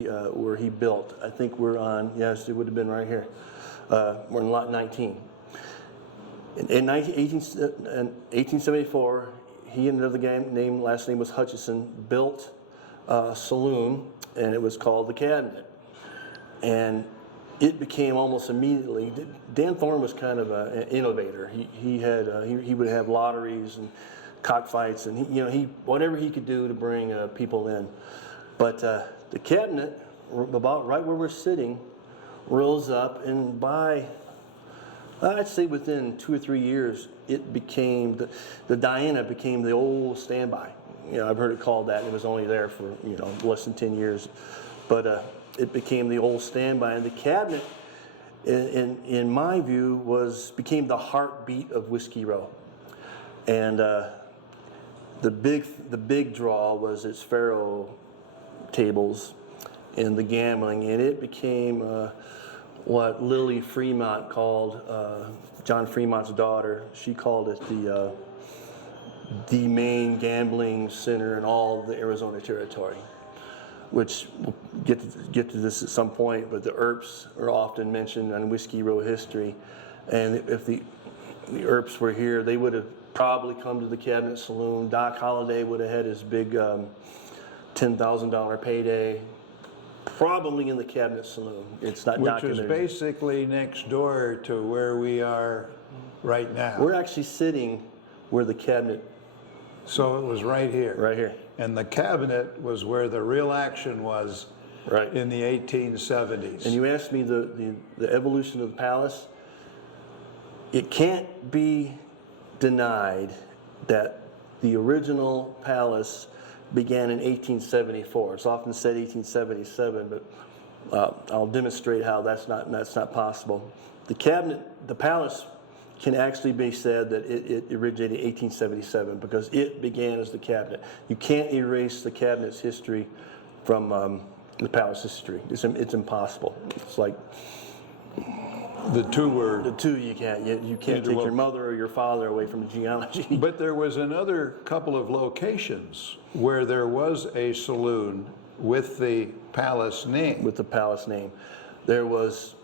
where he built. I think we're on, yes, it would have been right here. We're in lot 19. In 1874, he and another guy named, last name was Hutchison, built a saloon, and it was called the Cabinet. And it became almost immediately, Dan Thorne was kind of an innovator. He would have lotteries and cockfights, and whatever he could do to bring people in. But the Cabinet, about right where we're sitting, rose up, and by, I'd say within 2 or 3 years, it became, the Diana became the old standby. I've heard it called that. It was only there for, less than 10 years. But it became the old standby. And the Cabinet, in my view, became the heartbeat of Whiskey Row. And the big draw was its faro tables and the gambling, and it became what Lily Fremont called, John Fremont's daughter, she called it the main gambling center in all the Arizona territory, which we'll get to this at some point, but the Earps are often mentioned on Whiskey Row history, and if the Earps were here, they would have probably come to the Cabinet Saloon. Doc Holliday would have had his big $10,000 payday, probably in the Cabinet Saloon. It's not documented. Which is basically next door to where we are right now. We're actually sitting where the Cabinet. So it was right here. Right here. And the Cabinet was where the real action was, right, in the 1870s. And you asked me the evolution of the palace. It can't be denied that the original palace began in 1874. It's often said 1877, but I'll demonstrate how that's not possible. The palace can actually be said that it originated in 1877 because it began as the Cabinet. You can't erase the Cabinet's history from the palace history. It's impossible. It's like the two you can't take your mother or your father away from the genealogy. But there was another couple of locations where there was a saloon with the palace name. With the palace name. There was,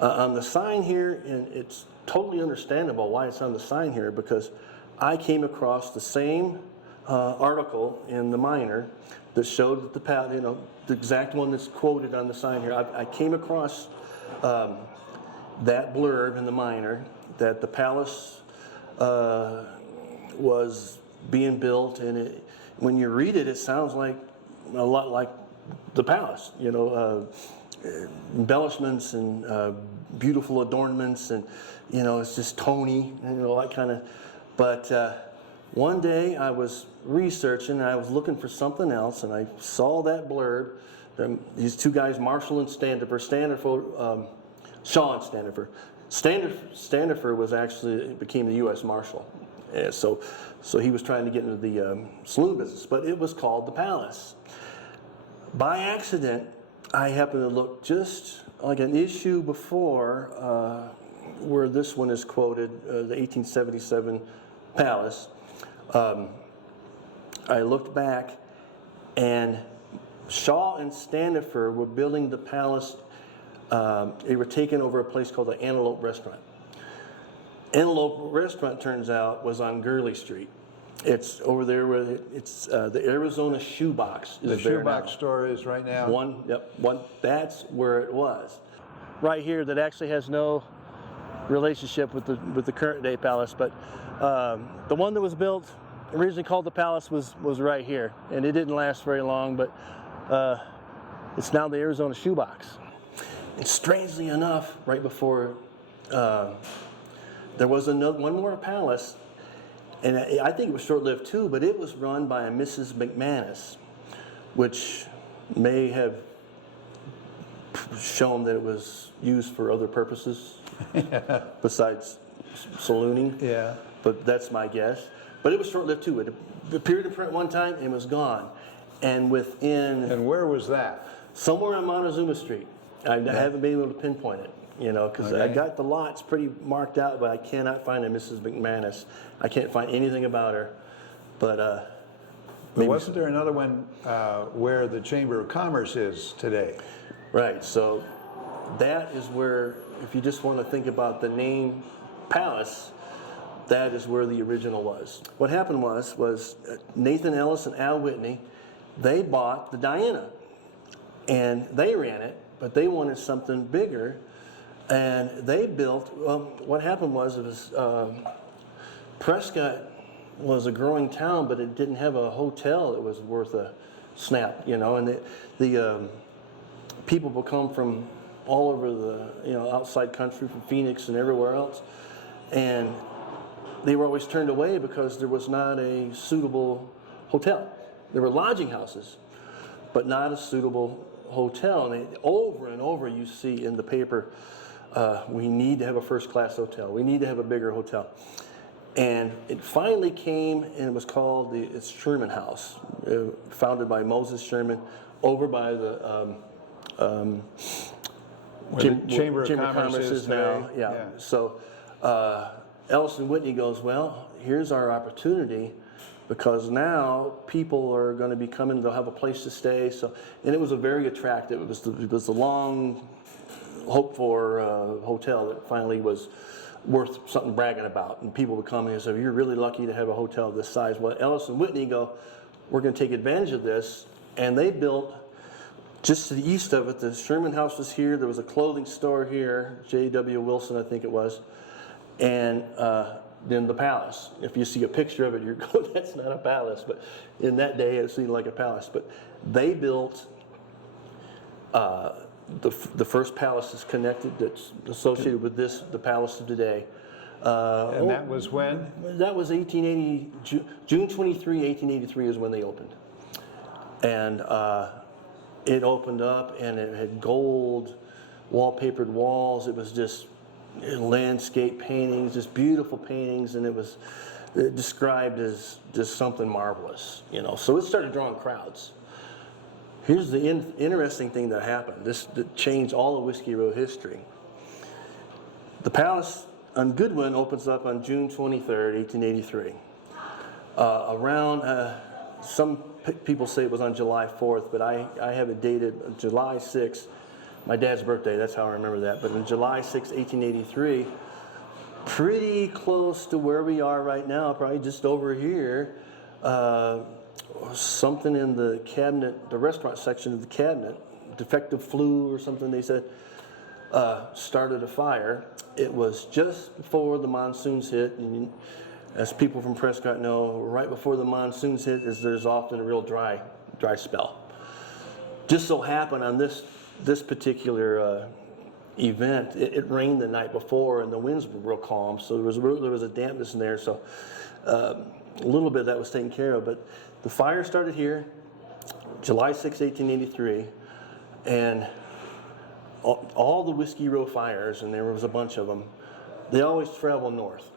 on the sign here, and it's totally understandable why it's on the sign here, because I came across the same article in the Miner that showed that the exact one that's quoted on the sign here. I came across that blurb in the Miner that the palace was being built, and when you read it, it sounds like a lot like the palace. Embellishments and beautiful adornments, and it's just Tony, that kind of. But one day I was researching, and I was looking for something else, and I saw that blurb. These two guys, Marshall and Standifer, Shaw and Standifer. Standifer became the U.S. Marshal. So he was trying to get into the saloon business, but it was called the Palace. By accident, I happened to look just like an issue before where this one is quoted, the 1877 Palace. I looked back, and Shaw and Standifer were building the palace. They were taking over a place called the Antelope Restaurant. Antelope Restaurant, turns out, was on Gurley Street. It's over there where the Arizona Shoebox is. The there shoebox now. store is right now? One. That's where it was. Right here, that actually has no relationship with the current day palace, but the one that was built, originally called the Palace, was right here, and it didn't last very long, but it's now the Arizona Shoebox. And strangely enough, right before, there was one more palace, and I think it was short-lived too, but it was run by a Mrs. McManus, which may have shown that it was used for other purposes besides salooning. Yeah. But that's my guess. But it was short-lived too. It appeared in print one time and was gone. And And where was that? Somewhere on Montezuma Street. I haven't been able to pinpoint it, because I got the lots pretty marked out, but I cannot find a Mrs. McManus. I can't find anything about her. But But wasn't there another one where the Chamber of Commerce is today? Right, so that is where, if you just want to think about the name Palace, that is where the original was. What happened was Nathan Ellis and Al Whitney, they bought the Diana, and they ran it, but they wanted something bigger, and they built, what happened was, Prescott was a growing town, but it didn't have a hotel that was worth a snap, you know, and the people would come from all over the, you know, outside country, from Phoenix and everywhere else, and they were always turned away because there was not a suitable hotel. There were lodging houses, but not a suitable hotel. And over and over you see in the paper, we need to have a first-class hotel. We need to have a bigger hotel. And it finally came, and it was called it's Sherman House, founded by Moses Sherman, over by the Chamber of Commerce is now. today. Yeah. So Ellis and Whitney goes, well, here's our opportunity, because now people are going to be coming. They'll have a place to stay. So, and it was a very attractive. It was the long hoped for hotel that finally was worth something bragging about, and people would come in and say, you're really lucky to have a hotel this size. Well, Ellis and Whitney go, we're going to take advantage of this, and they built just to the east of it. The Sherman House was here. There was a clothing store here, J.W. Wilson, I think it was, and then the palace. If you see a picture of it, you're going, that's not a palace, but in that day it seemed like a palace. But they built the first palace is connected, that's associated with this, the palace of today. And that was when? That was 1880, June 23, 1883 is when they opened. And it opened up, and it had gold wallpapered walls. It was just landscape paintings, just beautiful paintings, and it was described as just something marvelous, you know. So it started drawing crowds. Here's the interesting thing that happened. This changed all of Whiskey Row history. The Palace on Goodwin opens up on June 23rd, 1883. Some people say it was on July 4th, but I have it dated July 6th, my dad's birthday, that's how I remember that. But on July 6, 1883, pretty close to where we are right now, probably just over here, something in the cabinet, the restaurant section of the cabinet, defective flue or something, they said, started a fire. It was just before the monsoons hit, and as people from Prescott know, right before the monsoons hit there's often a real dry spell. Just so happened on this particular event, it rained the night before, and the winds were real calm, so there was a dampness in there, so a little bit of that was taken care of. But the fire started here, July 6, 1883, and all the Whiskey Row fires, and there was a bunch of them, they always travel north.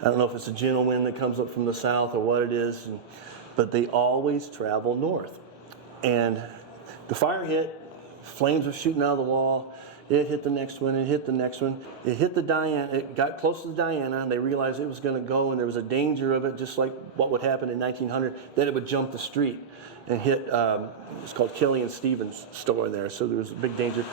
I don't know if it's a gentle wind that comes up from the south or what it is, but they always travel north. And the fire hit, flames were shooting out of the wall, it hit the next one, it hit the next one, it hit the Diana, it got close to the Diana, and they realized it was going to go, and there was a danger of it, just like what would happen in 1900, that it would jump the street and hit, it's called Kelly and Stevens store in there, so there was a big danger.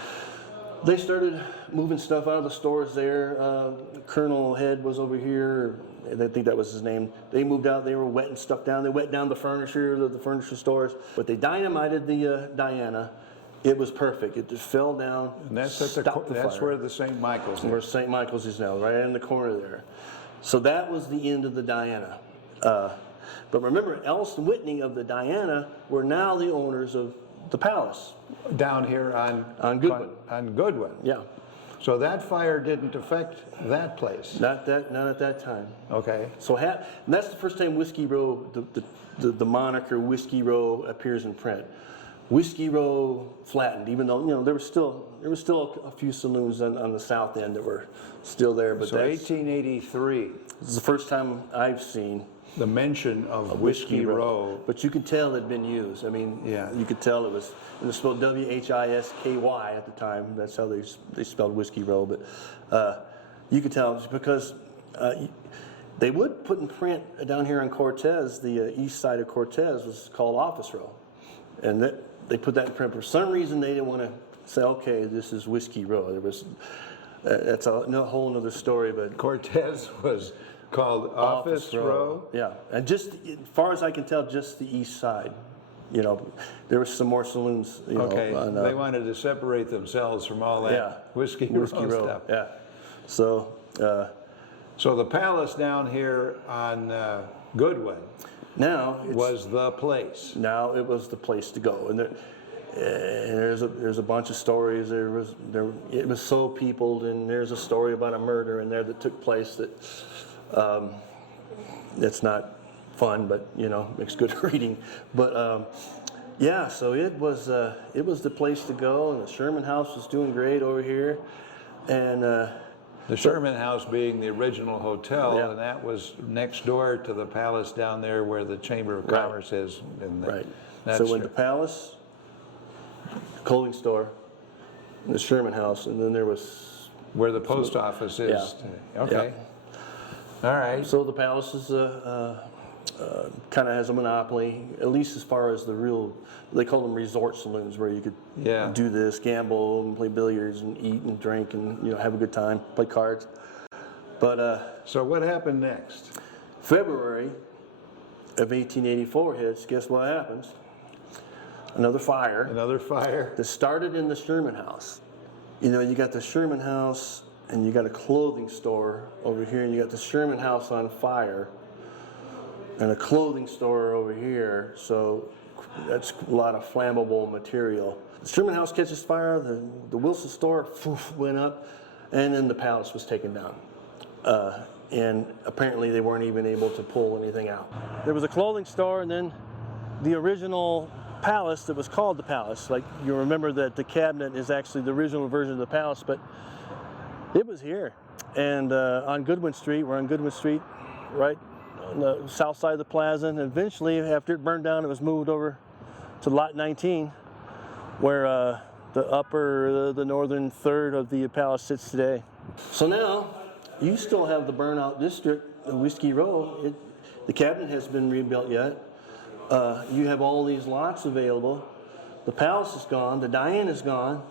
They started moving stuff out of the stores there. Colonel Head was over here, I think that was his name. They moved out, they were wetting stuff down. They wet down the furniture, the furniture stores. But they dynamited the Diana. It was perfect. It just fell down, And that's fire. where the St. Michael's is. Where St. Michael's is now, right in the corner there. So that was the end of the Diana. But remember, Ellis and Whitney of the Diana were now the owners of the palace. Down here on Goodwin. On Goodwin. Yeah. So that fire didn't affect that place. Not at that time. Okay. So and that's the first time Whiskey Row, the moniker Whiskey Row appears in print. Whiskey Row flattened, even though there was still a few saloons on the south end that were still there. But so 1883. This is the first time I've seen the mention of Whiskey Row. But you could tell it had been used. I mean, yeah. You could tell it was spelled W-H-I-S-K-Y at the time. That's how they spelled Whiskey Row. But you could tell it was because They would put in print down here on Cortez, the east side of Cortez was called Office Row. And they put that in print. For some reason, they didn't want to say, okay, this is Whiskey Row. There was, that's a whole other story, but Cortez was called Office Row? Yeah, and just as far as I can tell, just the east side. You know, there were some more saloons. You Okay, know, on, they wanted to separate themselves from all that Whiskey Row stuff. Yeah, so. So the Palace down here on Goodwin Now was the place. Now it was the place to go, and there's a bunch of stories. It was so peopled, and there's a story about a murder in there that took place that it's not fun, but you know, makes good reading. But yeah, so it was the place to go, and the Sherman House was doing great over here, and. The Sherman House being the original hotel, Yeah. and that was next door to the Palace down there where the Chamber of Commerce is. And Right. that's So when the Palace, clothing store, the Sherman House, and then there was where the post office is. Yeah. Okay. All right. So the Palace is kind of has a monopoly, at least as far as the real. They call them resort saloons, where you could do this, gamble, and play billiards, and eat and drink, and you know, have a good time, play cards. But so what happened next? February of 1884 hits. Guess what happens? Another fire. Another fire. That started in the Sherman House. You know, you got the Sherman House, and you got a clothing store over here, and you got the Sherman House on fire, and a clothing store over here. So that's a lot of flammable material. The Sherman House catches fire, the Wilson store went up, and then the Palace was taken down. And apparently they weren't even able to pull anything out. There was a clothing store, and then the original Palace that was called the Palace. Like, you remember that the cabinet is actually the original version of the Palace, but it was here. And on Goodwin Street, we're on Goodwin Street, right on the south side of the plaza, and eventually after it burned down, it was moved over to lot 19, where the northern third of the Palace sits today. So now you still have the burnout district of Whiskey Row. The cabinet hasn't been rebuilt yet. You have all these lots available. The Palace is gone, the Diane is gone.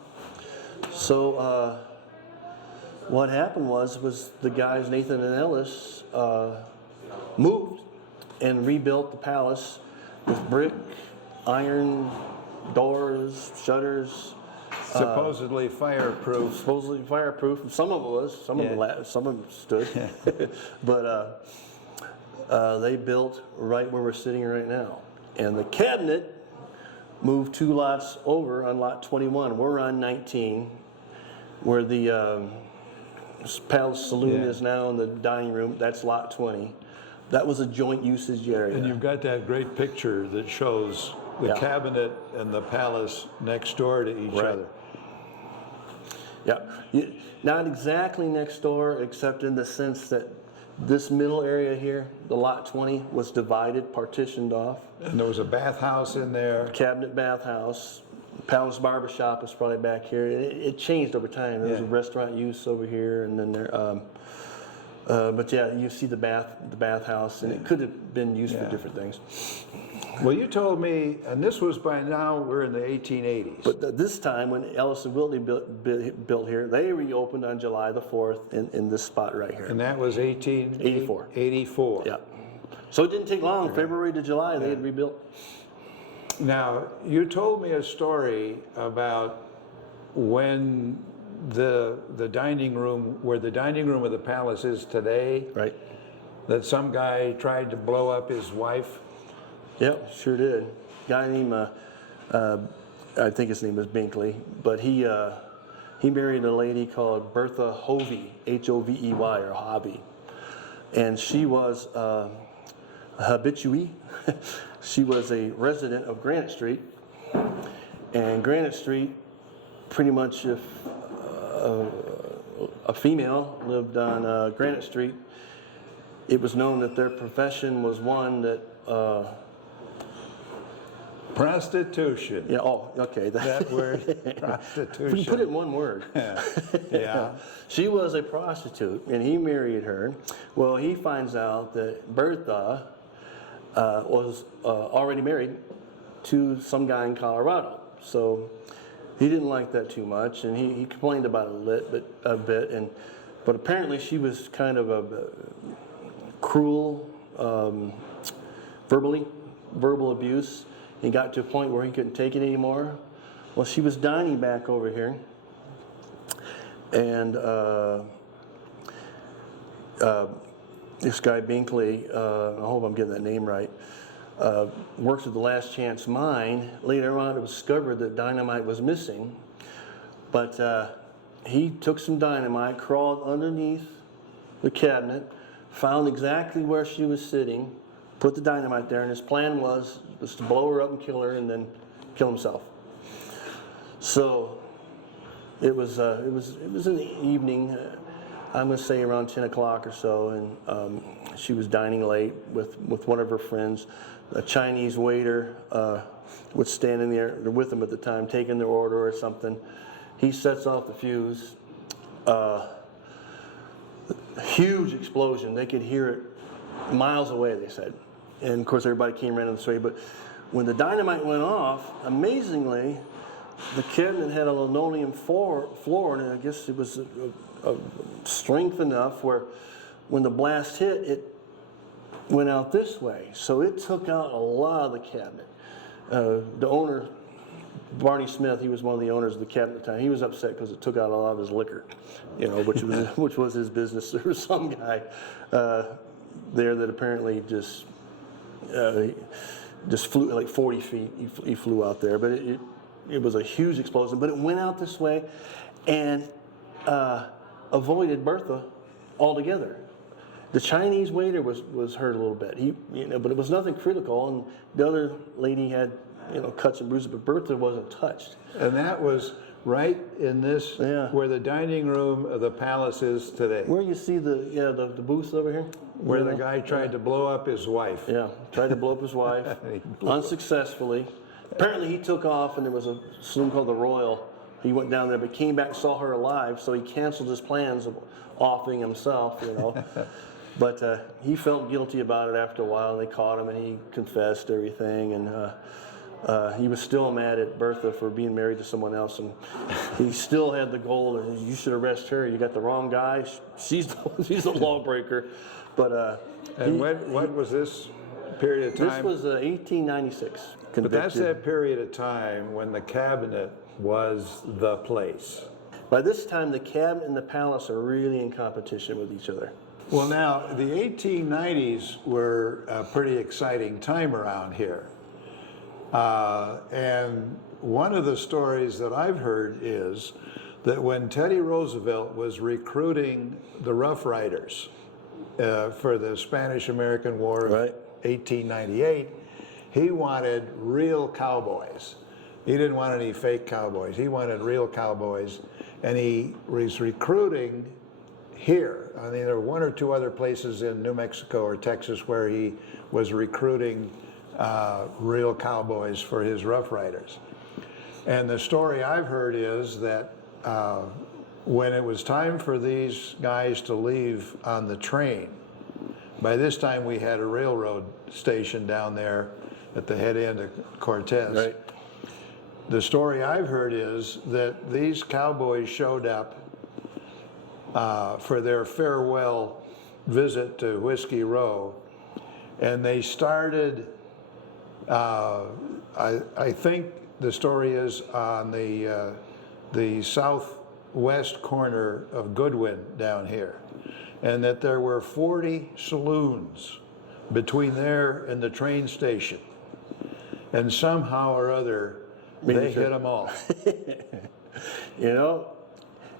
So what happened was the guys, Nathan and Ellis, moved and rebuilt the Palace with brick, iron, doors, shutters. Supposedly fireproof. Supposedly fireproof. Some of it was. Some of them stood. But they built right where we're sitting right now. And the cabinet moved 2 lots over on lot 21. We're on 19, where the Palace Saloon is now, in the dining room. That's lot 20. That was a joint usage area. And you've got that great picture that shows the cabinet and the Palace next door to each other. Yeah, not exactly next door, except in the sense that this middle area here, the lot 20, was divided, partitioned off. And there was a bathhouse in there. Cabinet bathhouse. Palace Barber Shop is probably back here. It changed over time. There was a restaurant use over here, and then there. But yeah, you see the bathhouse, and it could have been used for different things. Well, you told me, and this was by now, we're in the 1880s. But this time, when Ellis and Whitney built here, they reopened on July the 4th in this spot right here. And that was 84. 84. Yeah. So it didn't take long. February to July, they had rebuilt. Now, you told me a story about when the dining room, where the dining room of the Palace is today, Right. that some guy tried to blow up his wife. Yep, sure did. Guy named, I think his name was Binkley, but he married a lady called Bertha Hovey, Hovey, or Hobby, and she was a habituee. She was a resident of Granite Street, and Granite Street, pretty much if a female lived on Granite Street, it was known that their profession was one that Prostitution. Yeah. Oh, okay. That word, prostitution. We can put it in one word. Yeah. She was a prostitute, and he married her. Well, he finds out that Bertha was already married to some guy in Colorado. So he didn't like that too much, and he complained about it a bit. But apparently she was kind of a cruel, verbal abuse. He got to a point where he couldn't take it anymore. Well, she was dining back over here, and this guy Binkley, I hope I'm getting that name right, works at the Last Chance Mine. Later on, it was discovered that dynamite was missing, but he took some dynamite, crawled underneath the cabinet, found exactly where she was sitting, put the dynamite there, and his plan was to blow her up and kill her, and then kill himself. So it was in the evening. I'm going to say around 10 o'clock or so, and she was dining late with one of her friends. A Chinese waiter was standing there with them at the time, taking their order or something. He sets off the fuse. Huge explosion. They could hear it miles away, they said. And of course, everybody came running this way. But when the dynamite went off, amazingly, the cabinet had a linoleum floor, and I guess it was strength enough where when the blast hit, it went out this way. So it took out a lot of the cabinet. The owner, Barney Smith, he was one of the owners of the cabinet at the time. He was upset because it took out a lot of his liquor, which was his business. There was some guy there that apparently just flew like 40 feet. He flew out there, but it was a huge explosion. But it went out this way, and avoided Bertha altogether. The Chinese waiter was hurt a little bit. But it was nothing critical, and the other lady had cuts and bruises, but Bertha wasn't touched. And that was right in this, where the dining room of the palace is today. Where you see the booth over here? Where the guy tried to blow up his wife. Yeah, tried to blow up his wife, unsuccessfully. Apparently he took off, and there was a saloon called the Royal. He went down there, but came back, saw her alive, so he canceled his plans of offing himself, But he felt guilty about it after a while. They caught him, and he confessed everything, and he was still mad at Bertha for being married to someone else, and he still had the goal, and you should arrest her. You got the wrong guy. She's the lawbreaker. But and what was this period of time? This was 1896. Convicted. But that's that period of time when the cabinet was the place. By this time, the cabinet and the palace are really in competition with each other. Well, now, the 1890s were a pretty exciting time around here. And one of the stories that I've heard is that when Teddy Roosevelt was recruiting the Rough Riders for the Spanish-American War of 1898, he wanted real cowboys. He didn't want any fake cowboys. He wanted real cowboys. And he was recruiting here. I mean, there were one or two other places in New Mexico or Texas where he was recruiting real cowboys for his Rough Riders. And the story I've heard is that when it was time for these guys to leave on the train, by this time we had a railroad station down there at the head end of Cortez. Right. The story I've heard is that these cowboys showed up for their farewell visit to Whiskey Row, and they started, I think the story is on the southwest corner of Goodwin down here, and that there were 40 saloons between there and the train station, and somehow or other they hit them all.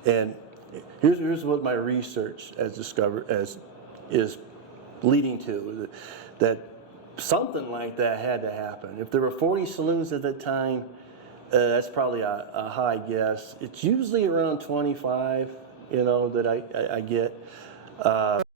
And here's what my research has discovered is leading to, that something like that had to happen. If there were 40 saloons at that time, that's probably a high guess. It's usually around 25, that I get.